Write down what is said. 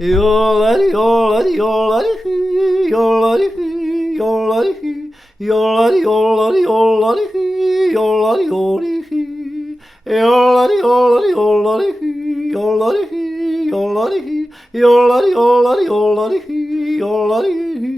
Yolları yolları yolları hü, yolları hü, yolları hü, yolları yolları yolları hü, yolları yolları hü, yolları yolları yolları hü, yolları hü, yolları hü, yolları yolları yolları hü, yolları hü.